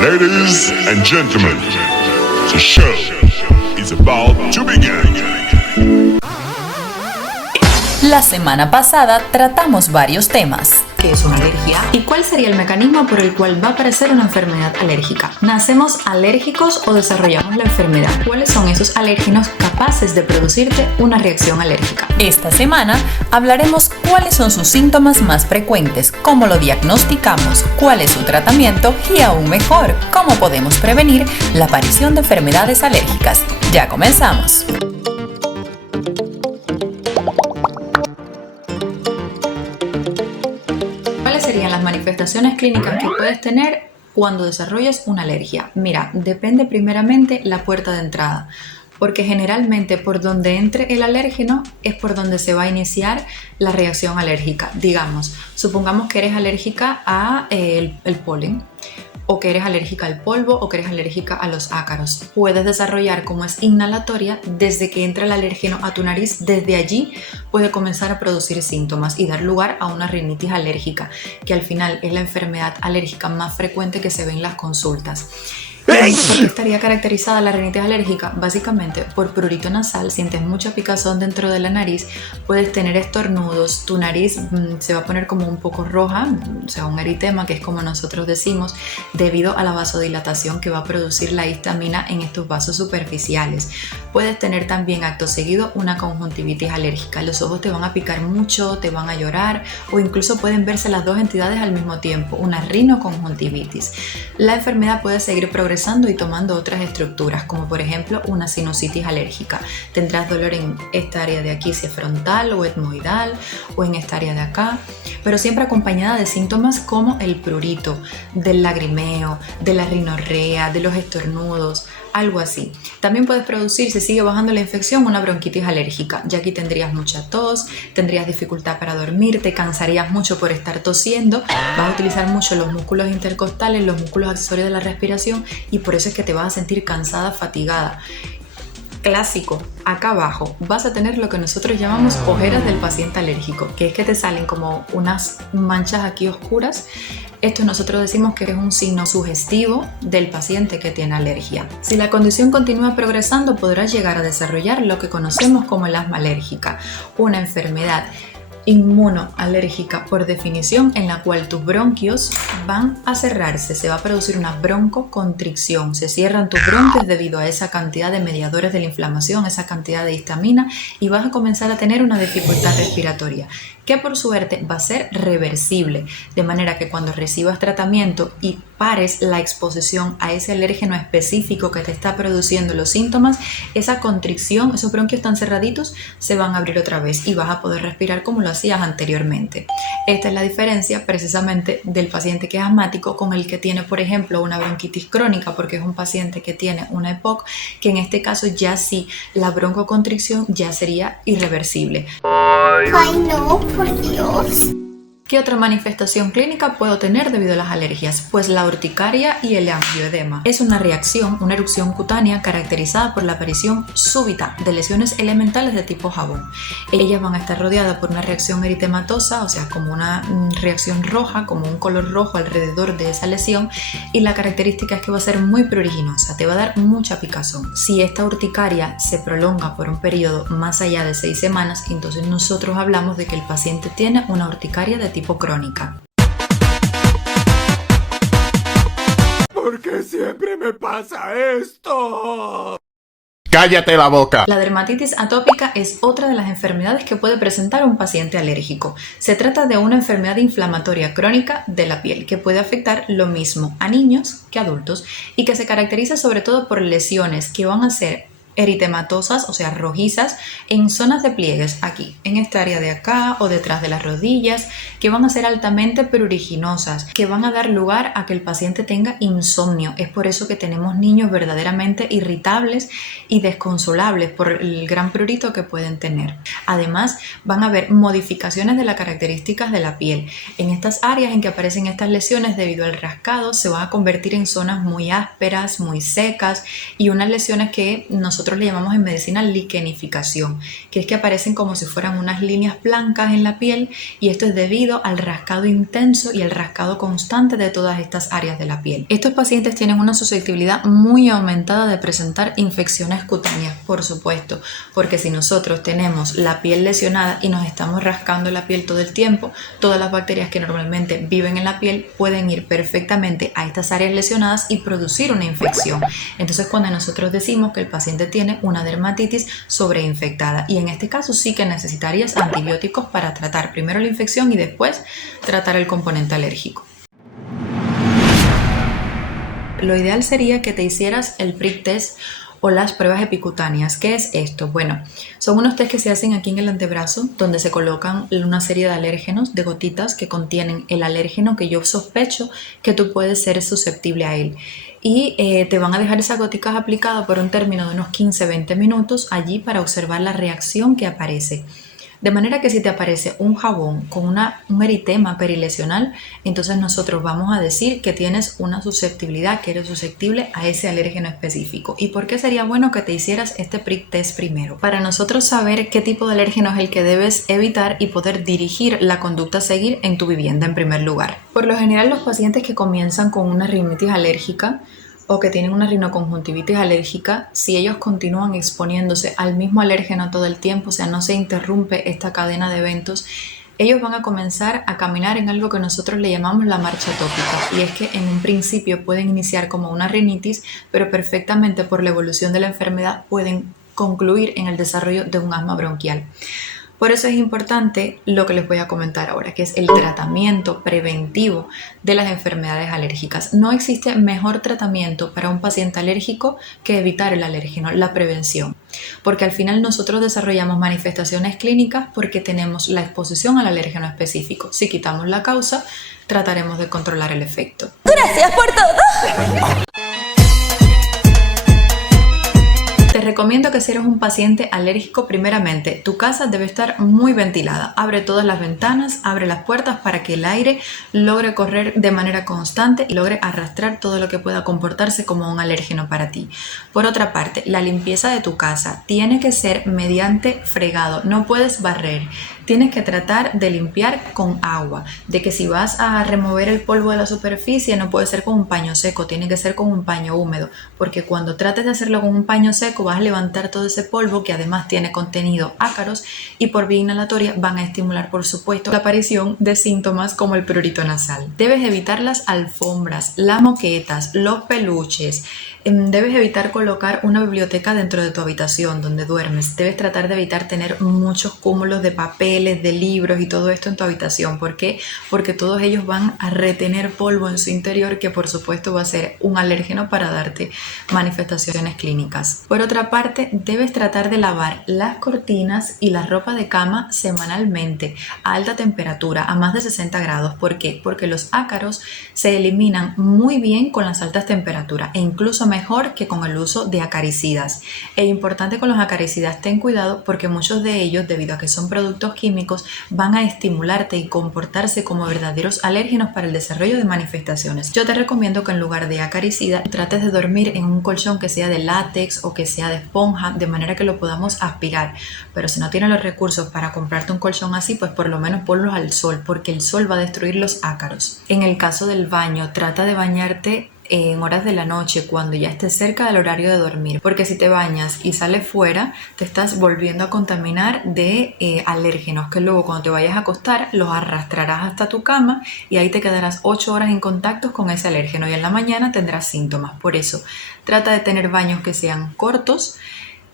Ladies and gentlemen, the show is about to begin. La semana pasada tratamos varios temas. ¿Qué es una alergia? ¿Y cuál sería el mecanismo por el cual va a aparecer una enfermedad alérgica? ¿Nacemos alérgicos o desarrollamos la enfermedad? ¿Cuáles son esos alérgenos capaces de producirte una reacción alérgica? Esta semana hablaremos cuáles son sus síntomas más frecuentes, cómo lo diagnosticamos, cuál es su tratamiento y aún mejor, cómo podemos prevenir la aparición de enfermedades alérgicas. Ya comenzamos. ¿Cuáles serían las manifestaciones clínicas que puedes tener cuando desarrollas una alergia? Mira, depende primeramente la puerta de entrada, porque generalmente por donde entre el alérgeno es por donde se va a iniciar la reacción alérgica. Digamos, supongamos que eres alérgica a el polen, o que eres alérgica al polvo, o que eres alérgica a los ácaros. Puedes desarrollar, como es inhalatoria, desde que entra el alérgeno a tu nariz, desde allí puede comenzar a producir síntomas y dar lugar a una rinitis alérgica, que al final es la enfermedad alérgica más frecuente que se ve en las consultas. ¿Por qué estaría caracterizada la rinitis alérgica? Básicamente por prurito nasal, sientes mucha picazón dentro de la nariz, puedes tener estornudos, tu nariz se va a poner como un poco roja, o sea, un eritema, que es como nosotros decimos, debido a la vasodilatación que va a producir la histamina en estos vasos superficiales. Puedes tener también acto seguido una conjuntivitis alérgica, los ojos te van a picar mucho, te van a llorar o incluso pueden verse las dos entidades al mismo tiempo, una rinoconjuntivitis. La enfermedad puede seguir progresando y tomando otras estructuras, como por ejemplo una sinusitis alérgica. Tendrás dolor en esta área de aquí, si es frontal o etmoidal, o en esta área de acá, pero siempre acompañada de síntomas como el prurito, del lagrimeo, de la rinorrea, de los estornudos, algo así. También puedes producir, si sigue bajando la infección, una bronquitis alérgica. Ya aquí tendrías mucha tos, tendrías dificultad para dormir, te cansarías mucho por estar tosiendo, vas a utilizar mucho los músculos intercostales, los músculos accesorios de la respiración, y por eso es que te vas a sentir cansada, fatigada. Clásico, acá abajo vas a tener lo que nosotros llamamos ojeras del paciente alérgico, que es que te salen como unas manchas aquí oscuras. Esto nosotros decimos que es un signo sugestivo del paciente que tiene alergia. Si la condición continúa progresando, podrás llegar a desarrollar lo que conocemos como el asma alérgica, una enfermedad inmunoalérgica por definición, en la cual tus bronquios van a cerrarse, se va a producir una broncoconstricción, se cierran tus bronquios debido a esa cantidad de mediadores de la inflamación, esa cantidad de histamina, y vas a comenzar a tener una dificultad respiratoria, que por suerte va a ser reversible, de manera que cuando recibas tratamiento y pares la exposición a ese alérgeno específico que te está produciendo los síntomas, esa constricción, esos bronquios tan cerraditos, se van a abrir otra vez y vas a poder respirar como lo hacías anteriormente. Esta es la diferencia precisamente del paciente que es asmático con el que tiene, por ejemplo, una bronquitis crónica, porque es un paciente que tiene una EPOC, que en este caso ya sí, la broncoconstricción ya sería irreversible. Ay, no, por Dios. ¿Qué otra manifestación clínica puedo tener debido a las alergias? Pues la urticaria y el angioedema. Es una reacción, una erupción cutánea caracterizada por la aparición súbita de lesiones elementales de tipo jabón. Ellas van a estar rodeadas por una reacción eritematosa, o sea, como una reacción roja, como un color rojo alrededor de esa lesión, y la característica es que va a ser muy pruriginosa, te va a dar mucha picazón. Si esta urticaria se prolonga por un periodo más allá de 6 semanas, entonces nosotros hablamos de que el paciente tiene una urticaria de tipo crónica. ¿Por qué siempre me pasa esto? ¡Cállate la boca! La dermatitis atópica es otra de las enfermedades que puede presentar un paciente alérgico. Se trata de una enfermedad inflamatoria crónica de la piel que puede afectar lo mismo a niños que a adultos y que se caracteriza sobre todo por lesiones que van a ser eritematosas, o sea, rojizas, en zonas de pliegues, aquí, en esta área de acá o detrás de las rodillas, que van a ser altamente pruriginosas, que van a dar lugar a que el paciente tenga insomnio. Es por eso que tenemos niños verdaderamente irritables y desconsolables por el gran prurito que pueden tener. Además, van a haber modificaciones de las características de la piel. En estas áreas en que aparecen estas lesiones debido al rascado, se van a convertir en zonas muy ásperas, muy secas, y unas lesiones que nosotros nosotros le llamamos en medicina liquenificación, que es que aparecen como si fueran unas líneas blancas en la piel, y esto es debido al rascado intenso y al rascado constante de todas estas áreas de la piel. Estos pacientes tienen una susceptibilidad muy aumentada de presentar infecciones cutáneas, por supuesto, porque si nosotros tenemos la piel lesionada y nos estamos rascando la piel todo el tiempo, todas las bacterias que normalmente viven en la piel pueden ir perfectamente a estas áreas lesionadas y producir una infección. Entonces, cuando nosotros decimos que el paciente tiene una dermatitis sobreinfectada, y en este caso sí que necesitarías antibióticos para tratar primero la infección y después tratar el componente alérgico. Lo ideal sería que te hicieras el prick test o las pruebas epicutáneas. ¿Qué es esto? Bueno, son unos test que se hacen aquí en el antebrazo, donde se colocan una serie de alérgenos, de gotitas que contienen el alérgeno que yo sospecho que tú puedes ser susceptible a él. Y te van a dejar esas goticas aplicadas por un término de unos 15-20 minutos allí para observar la reacción que aparece. De manera que si te aparece un jabón con un eritema perilesional, entonces nosotros vamos a decir que tienes una susceptibilidad, que eres susceptible a ese alérgeno específico. ¿Y por qué sería bueno que te hicieras este prick test primero? Para nosotros saber qué tipo de alérgeno es el que debes evitar y poder dirigir la conducta a seguir en tu vivienda en primer lugar. Por lo general, los pacientes que comienzan con una rinitis alérgica o que tienen una rinoconjuntivitis alérgica, si ellos continúan exponiéndose al mismo alérgeno todo el tiempo, o sea, no se interrumpe esta cadena de eventos, ellos van a comenzar a caminar en algo que nosotros le llamamos la marcha atópica, y es que en un principio pueden iniciar como una rinitis, pero perfectamente por la evolución de la enfermedad pueden concluir en el desarrollo de un asma bronquial. Por eso es importante lo que les voy a comentar ahora, que es el tratamiento preventivo de las enfermedades alérgicas. No existe mejor tratamiento para un paciente alérgico que evitar el alérgeno, la prevención. Porque al final nosotros desarrollamos manifestaciones clínicas porque tenemos la exposición al alérgeno específico. Si quitamos la causa, trataremos de controlar el efecto. ¡Gracias por todo! Te recomiendo que si eres un paciente alérgico, primeramente, tu casa debe estar muy ventilada. Abre todas las ventanas, abre las puertas para que el aire logre correr de manera constante y logre arrastrar todo lo que pueda comportarse como un alérgeno para ti. Por otra parte, la limpieza de tu casa tiene que ser mediante fregado, no puedes barrer. Tienes que tratar de limpiar con agua, de que si vas a remover el polvo de la superficie no puede ser con un paño seco, tiene que ser con un paño húmedo, porque cuando trates de hacerlo con un paño seco vas a levantar todo ese polvo que además tiene contenido ácaros y por vía inhalatoria van a estimular, por supuesto, la aparición de síntomas como el prurito nasal. Debes evitar las alfombras, las moquetas, los peluches. Debes evitar colocar una biblioteca dentro de tu habitación donde duermes. Debes tratar de evitar tener muchos cúmulos de papeles, de libros y todo esto en tu habitación. ¿Por qué? Porque todos ellos van a retener polvo en su interior que por supuesto va a ser un alérgeno para darte manifestaciones clínicas. Por otra parte, debes tratar de lavar las cortinas y la ropa de cama semanalmente a alta temperatura, a más de 60 grados. ¿Por qué? Porque los ácaros se eliminan muy bien con las altas temperaturas e incluso mejor que con el uso de acaricidas. Es importante con los acaricidas, ten cuidado porque muchos de ellos, debido a que son productos químicos, van a estimularte y comportarse como verdaderos alérgenos para el desarrollo de manifestaciones. Yo te recomiendo que en lugar de acaricida trates de dormir en un colchón que sea de látex o que sea de esponja, de manera que lo podamos aspirar. Pero si no tienes los recursos para comprarte un colchón así, pues por lo menos ponlos al sol, porque el sol va a destruir los ácaros. En el caso del baño, trata de bañarte en horas de la noche, cuando ya estés cerca del horario de dormir, porque si te bañas y sales fuera, te estás volviendo a contaminar de alérgenos que luego cuando te vayas a acostar los arrastrarás hasta tu cama y ahí te quedarás 8 horas en contacto con ese alérgeno y en la mañana tendrás síntomas. Por eso, trata de tener baños que sean cortos,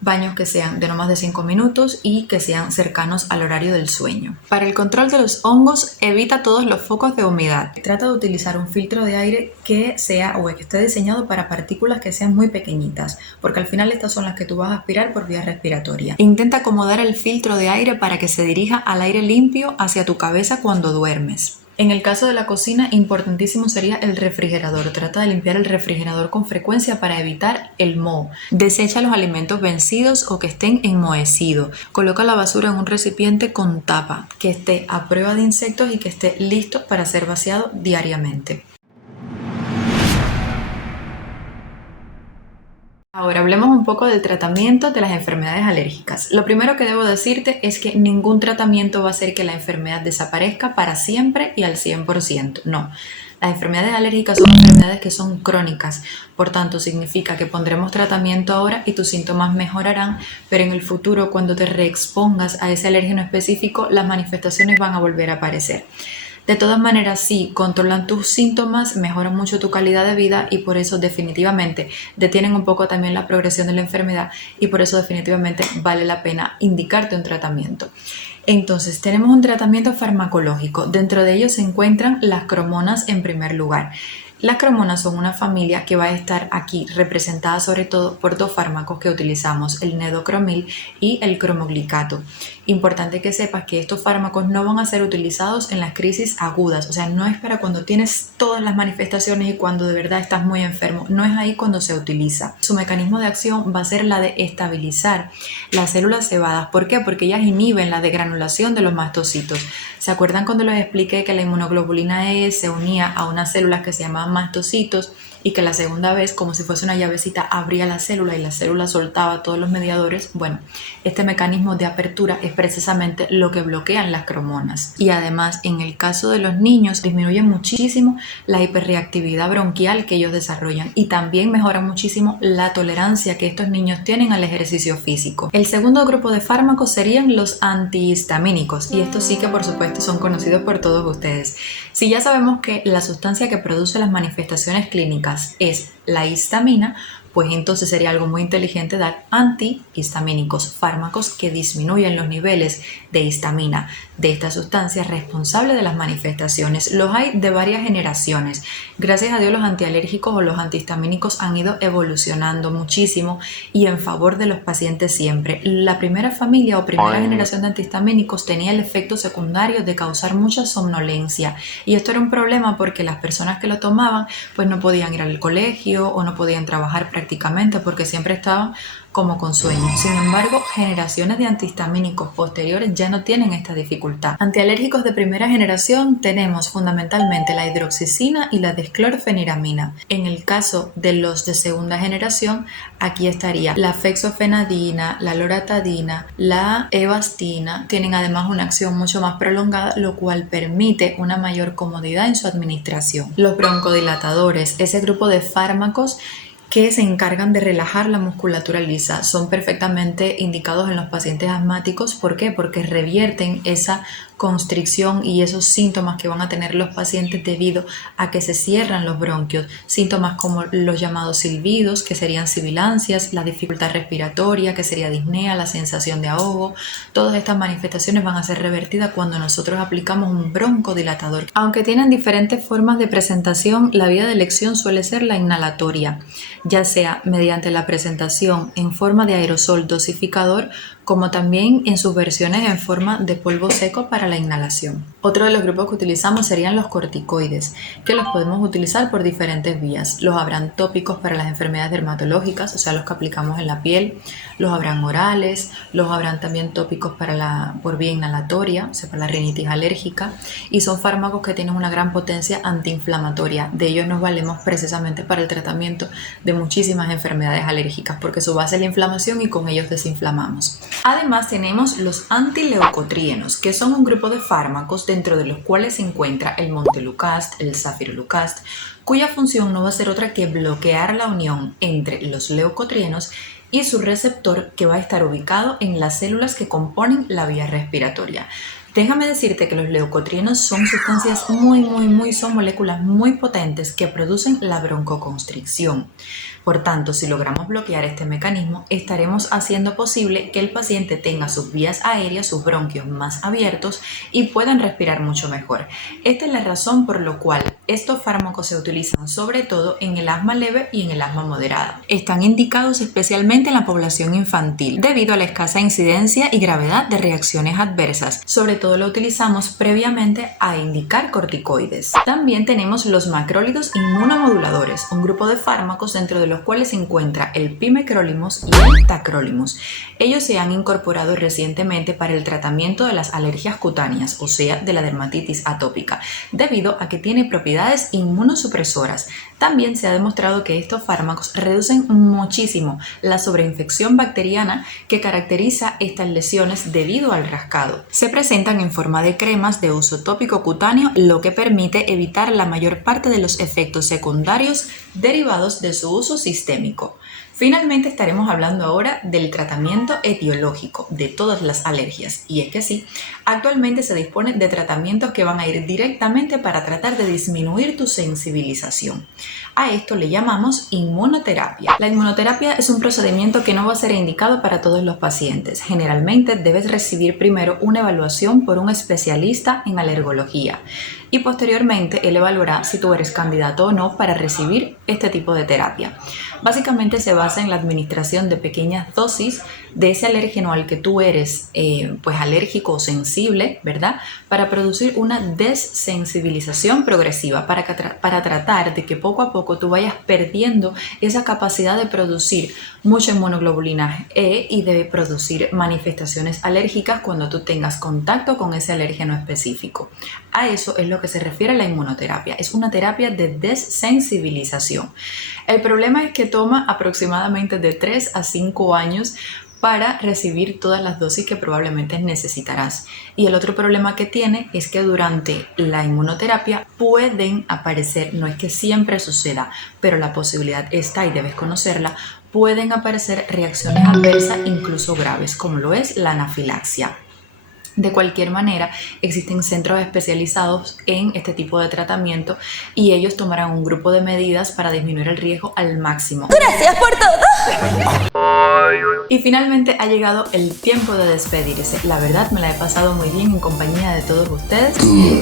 baños que sean de no más de 5 minutos y que sean cercanos al horario del sueño. Para el control de los hongos, evita todos los focos de humedad. Trata de utilizar un filtro de aire que sea o que esté diseñado para partículas que sean muy pequeñitas, porque al final estas son las que tú vas a aspirar por vía respiratoria. Intenta acomodar el filtro de aire para que se dirija al aire limpio hacia tu cabeza cuando duermes. En el caso de la cocina, importantísimo sería el refrigerador. Trata de limpiar el refrigerador con frecuencia para evitar el moho. Desecha los alimentos vencidos o que estén enmohecidos. Coloca la basura en un recipiente con tapa, que esté a prueba de insectos y que esté listo para ser vaciado diariamente. Ahora hablemos un poco del tratamiento de las enfermedades alérgicas. Lo primero que debo decirte es que ningún tratamiento va a hacer que la enfermedad desaparezca para siempre y al 100%. No. Las enfermedades alérgicas son enfermedades que son crónicas, por tanto significa que pondremos tratamiento ahora y tus síntomas mejorarán, pero en el futuro, cuando te reexpongas a ese alérgeno específico, las manifestaciones van a volver a aparecer. De todas maneras, sí, controlan tus síntomas, mejoran mucho tu calidad de vida y por eso definitivamente detienen un poco también la progresión de la enfermedad y por eso definitivamente vale la pena indicarte un tratamiento. Entonces, tenemos un tratamiento farmacológico. Dentro de ellos se encuentran las cromonas en primer lugar. Las cromonas son una familia que va a estar aquí representada sobre todo por dos fármacos que utilizamos, el nedocromil y el cromoglicato. Importante que sepas que estos fármacos no van a ser utilizados en las crisis agudas, o sea, no es para cuando tienes todas las manifestaciones y cuando de verdad estás muy enfermo, no es ahí cuando se utiliza. Su mecanismo de acción va a ser la de estabilizar las células cebadas. ¿Por qué? Porque ellas inhiben la degranulación de los mastocitos. ¿Se acuerdan cuando les expliqué que la inmunoglobulina E se unía a unas células que se llamaban mastocitos y que la segunda vez, como si fuese una llavecita, abría la célula y la célula soltaba todos los mediadores? Bueno, este mecanismo de apertura es precisamente lo que bloquean las cromonas. Y además, en el caso de los niños, disminuye muchísimo la hiperreactividad bronquial que ellos desarrollan y también mejora muchísimo la tolerancia que estos niños tienen al ejercicio físico. El segundo grupo de fármacos serían los antihistamínicos y estos sí que por supuesto son conocidos por todos ustedes. Si ya sabemos que la sustancia que produce las manifestaciones clínicas es la histamina, pues entonces sería algo muy inteligente dar antihistamínicos, fármacos que disminuyen los niveles de histamina, de esta sustancia responsable de las manifestaciones. Los hay de varias generaciones. Gracias a Dios los antialérgicos o los antihistamínicos han ido evolucionando muchísimo y en favor de los pacientes siempre. La primera familia o primera generación de antihistamínicos tenía el efecto secundario de causar mucha somnolencia y esto era un problema porque las personas que lo tomaban pues no podían ir al colegio o no podían trabajar prácticamente porque siempre estaban como con sueño. Sin embargo, generaciones de antihistamínicos posteriores ya no tienen esta dificultad. Antialérgicos de primera generación tenemos fundamentalmente la hidroxicina y la desclorfeniramina. En el caso de los de segunda generación, aquí estaría la fexofenadina, la loratadina, la evastina. Tienen además una acción mucho más prolongada, lo cual permite una mayor comodidad en su administración. Los broncodilatadores, ese grupo de fármacos que se encargan de relajar la musculatura lisa, son perfectamente indicados en los pacientes asmáticos. ¿Por qué? Porque revierten esa constricción y esos síntomas que van a tener los pacientes debido a que se cierran los bronquios. Síntomas como los llamados silbidos, que serían sibilancias, la dificultad respiratoria, que sería disnea, la sensación de ahogo. Todas estas manifestaciones van a ser revertidas cuando nosotros aplicamos un broncodilatador. Aunque tienen diferentes formas de presentación, la vía de elección suele ser la inhalatoria, ya sea mediante la presentación en forma de aerosol dosificador, como también en sus versiones en forma de polvo seco para la inhalación. Otro de los grupos que utilizamos serían los corticoides, que los podemos utilizar por diferentes vías. Los habrán tópicos para las enfermedades dermatológicas, o sea, los que aplicamos en la piel, los habrán orales, los habrán también tópicos por vía inhalatoria, o sea, para la rinitis alérgica, y son fármacos que tienen una gran potencia antiinflamatoria. De ellos nos valemos precisamente para el tratamiento de muchísimas enfermedades alérgicas, porque su base es la inflamación y con ellos desinflamamos. Además tenemos los antileucotrienos, que son un grupo de fármacos dentro de los cuales se encuentra el montelukast, el zafirlukast, cuya función no va a ser otra que bloquear la unión entre los leucotrienos y su receptor, que va a estar ubicado en las células que componen la vía respiratoria. Déjame decirte que los leucotrienos son sustancias son moléculas muy potentes que producen la broncoconstricción. Por tanto, si logramos bloquear este mecanismo, estaremos haciendo posible que el paciente tenga sus vías aéreas, sus bronquios más abiertos y puedan respirar mucho mejor. Esta es la razón por la cual estos fármacos se utilizan sobre todo en el asma leve y en el asma moderada. Están indicados especialmente en la población infantil, debido a la escasa incidencia y gravedad de reacciones adversas. Sobre todo lo utilizamos previamente a indicar corticoides. También tenemos los macrólidos inmunomoduladores, un grupo de fármacos dentro de los cuales se encuentra el pimecrolimus y el tacrolimus. Ellos se han incorporado recientemente para el tratamiento de las alergias cutáneas, o sea, de la dermatitis atópica, debido a que tiene propiedades inmunosupresoras. También se ha demostrado que estos fármacos reducen muchísimo la sobreinfección bacteriana que caracteriza estas lesiones debido al rascado. Se presentan en forma de cremas de uso tópico cutáneo, lo que permite evitar la mayor parte de los efectos secundarios derivados de su uso sistémico. Finalmente estaremos hablando ahora del tratamiento etiológico de todas las alergias. Y es que sí, actualmente se dispone de tratamientos que van a ir directamente para tratar de disminuir tu sensibilización. A esto le llamamos inmunoterapia. La inmunoterapia es un procedimiento que no va a ser indicado para todos los pacientes. Generalmente debes recibir primero una evaluación por un especialista en alergología y posteriormente él evaluará si tú eres candidato o no para recibir este tipo de terapia. Básicamente se basa en la administración de pequeñas dosis de ese alérgeno al que tú eres pues alérgico o sensible, ¿verdad? Para producir una desensibilización progresiva, para tratar de que poco a poco tú vayas perdiendo esa capacidad de producir mucha inmunoglobulina E y de producir manifestaciones alérgicas cuando tú tengas contacto con ese alérgeno específico. A eso es lo que se refiere a la inmunoterapia. Es una terapia de desensibilización. El problema es que toma aproximadamente de 3 a 5 años para recibir todas las dosis que probablemente necesitarás. Y el otro problema que tiene es que durante la inmunoterapia pueden aparecer, no es que siempre suceda, pero la posibilidad está y debes conocerla, pueden aparecer reacciones adversas incluso graves, como lo es la anafilaxia. De cualquier manera, existen centros especializados en este tipo de tratamiento y ellos tomarán un grupo de medidas para disminuir el riesgo al máximo. Gracias por todo. Y finalmente ha llegado el tiempo de despedirse. La verdad me la he pasado muy bien en compañía de todos ustedes,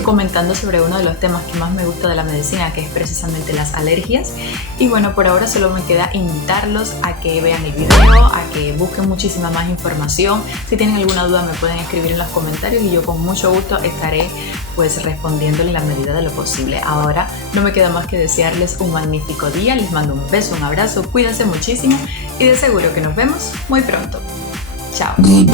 comentando sobre uno de los temas que más me gusta de la medicina, que es precisamente las alergias. Y bueno, por ahora solo me queda invitarlos a que vean el video, a que busquen muchísima más información. Si tienen alguna duda me pueden escribir en los comentarios y yo con mucho gusto estaré pues respondiéndole en la medida de lo posible. Ahora no me queda más que desearles un magnífico día. Les mando un beso, un abrazo, cuídense muchísimo y de seguro que nos vemos muy pronto. Chao. Goodbye.